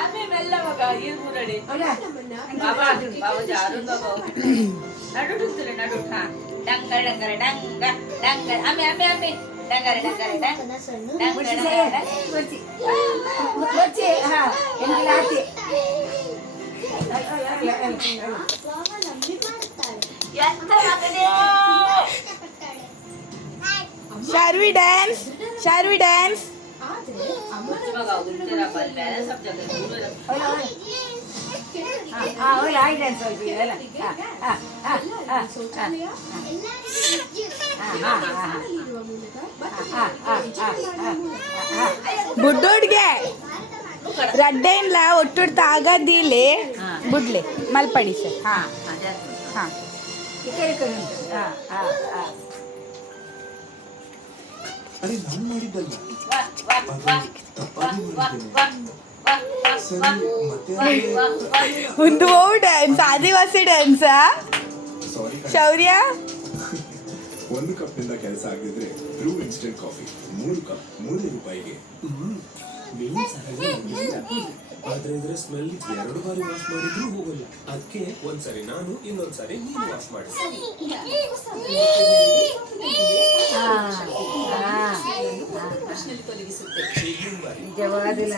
Ame mella maga irmu nade. Baba baba jaru baba. Nadu tuntule nadu ha. Dangar dangar dangar dangar. Ame dangar dangar dang. Dangar dangar. Baca ha. Yang latih. Yatta magade. Shall we dance? Shall we dance? Maga untera balle sab jagah duro. ओए I dance होती है ना ಬುಡ್ಡೋಡ್ಗೆ ರಡ್ಡೇನ್ಲ ಒಟ್ಟುಡ್ ತಾಗದಿಲೆ ಬುಡ್ಲೆ ಮಲ್ಪಡಿ sir ಹಾ ಹಾ ಹಾ ಹಾ ಹಾ ಅರೆ ನಾನು ಮಾಡಿದ್ದಲ್ಲ ಒಂದು ಡ್ಯಾನ್ಸ್ ಆದಿವಾಸಿ ಡ್ಯಾನ್ಸಾ ಶೌರ್ಯ ಒಂದು ಕಪ್ನಿಂದ ಕೆಲಸ ಆಗಿದ್ರೆ ಬ್ರೂ ಇನ್ಸ್ಟೆಂಟ್ ಕಾಫಿ 3 ಕಪ್ 3 ರೂಪಾಯಿಗೆ ಆದ್ರೆ ಇದ್ರ ಸ್ಮೆಲ್ 2 ಬಾರಿ ವಾಶ್ ಮಾಡಿದ್ರೂ ಹೋಗಲ್ಲ. ಅದಕ್ಕೆ ಒಂದ್ಸರಿ ನಾನು ಇನ್ನೊಂದ್ಸರಿ ನೀನು ವಾಶ್ ಮಾಡಿ. ನಿಜವಾದಿಲ್ಲ